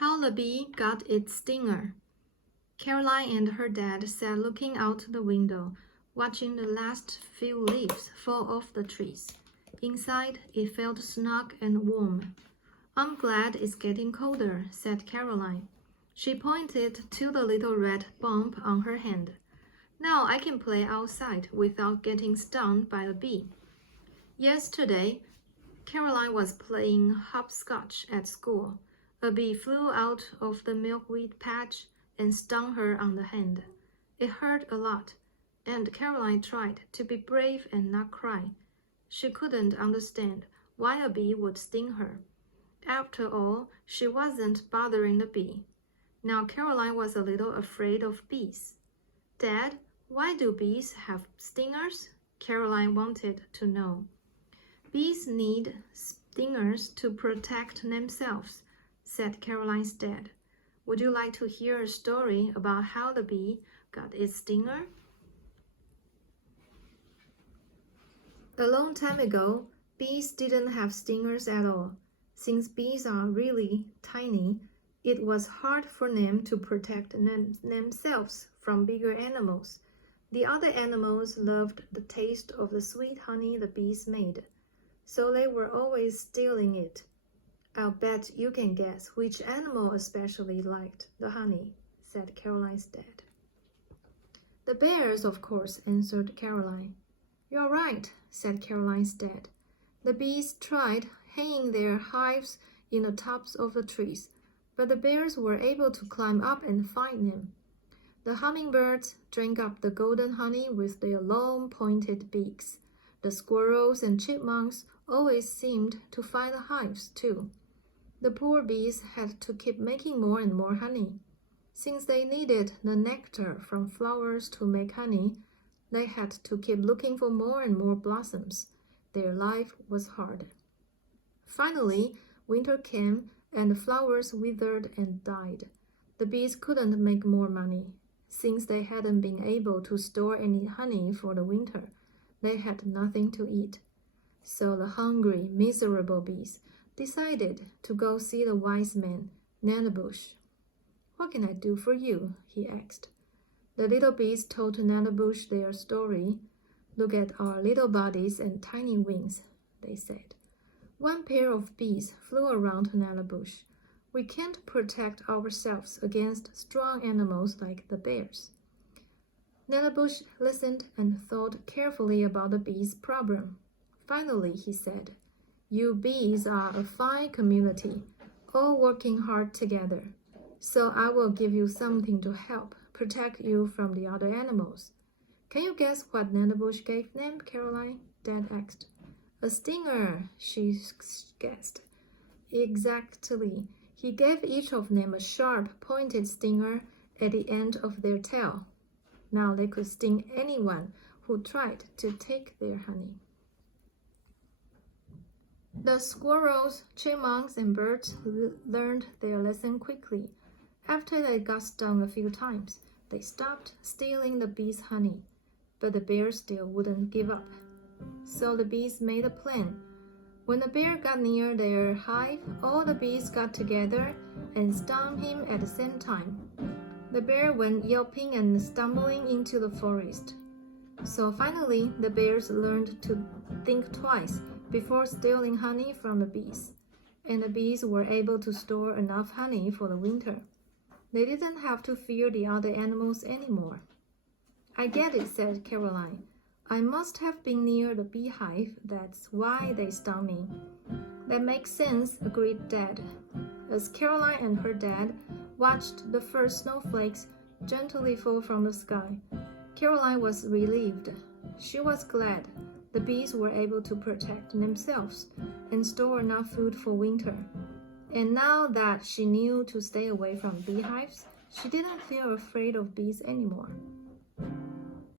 How the Bee Got Its Stinger. Caroline and her dad sat looking out the window, watching the last few leaves fall off the trees. Inside, it felt snug and warm. "I'm glad it's getting colder," said Caroline. She pointed to the little red bump on her hand. "Now I can play outside without getting stung by a bee." Yesterday, Caroline was playing hopscotch at school. A bee flew out of the milkweed patch and stung her on the hand. It hurt a lot, and Caroline tried to be brave and not cry. She couldn't understand why a bee would sting her. After all, she wasn't bothering the bee. Now Caroline was a little afraid of bees. "Dad, why do bees have stingers?" Caroline wanted to know. "Bees need stingers to protect themselves," said Caroline's dad. "Would you like to hear a story about how the bee got its stinger?" A long time ago, bees didn't have stingers at all. Since bees are really tiny, it was hard for them to protect themselves from bigger animals. The other animals loved the taste of the sweet honey the bees made, so they were always stealing it. "I'll bet you can guess which animal especially liked the honey," said Caroline's dad. "The bears, of course," answered Caroline. "You're right," said Caroline's dad. "The bees tried hanging their hives in the tops of the trees, but the bears were able to climb up and find them. The hummingbirds drank up the golden honey with their long pointed beaks. The squirrels and chipmunks always seemed to find the hives, too. The poor bees had to keep making more and more honey. Since they needed the nectar from flowers to make honey, they had to keep looking for more and more blossoms. Their life was hard. Finally, winter came and the flowers withered and died. The bees couldn't make more money. Since they hadn't been able to store any honey for the winter, they had nothing to eat. So the hungry, miserable bees decided to go see the wise man, Nanabush. "What can I do for you?" he asked. The little bees told Nanabush their story. "Look at our little bodies and tiny wings," they said. One pair of bees flew around Nanabush. "We can't protect ourselves against strong animals like the bears." Nanabush listened and thought carefully about the bees' problem. Finally, he said, "You bees are a fine community, all working hard together. So I will give you something to help protect you from the other animals." "Can you guess what Nanabush gave them?" Caroline, Dad asked. "A stinger," she guessed. "Exactly. He gave each of them a sharp, pointed stinger at the end of their tail. Now they could sting anyone who tried to take their honey." The squirrels, chipmunks, and birds learned their lesson quickly. After they got stung a few times, they stopped stealing the bees' honey. But the bear still wouldn't give up. So the bees made a plan. When the bear got near their hive, all the bees got together and stung him at the same time. The bear went yelping and stumbling into the forest. So finally, the bears learned to think twice before stealing honey from the bees, and the bees were able to store enough honey for the winter. They didn't have to fear the other animals anymore. "I get it," said Caroline. "I must have been near the beehive. That's why they stung me." "That makes sense," agreed Dad. As Caroline and her dad watched the first snowflakes gently fall from the sky, Caroline was relieved. She was glad the bees were able to protect themselves and store enough food for winter. And now that she knew to stay away from beehives, she didn't feel afraid of bees anymore.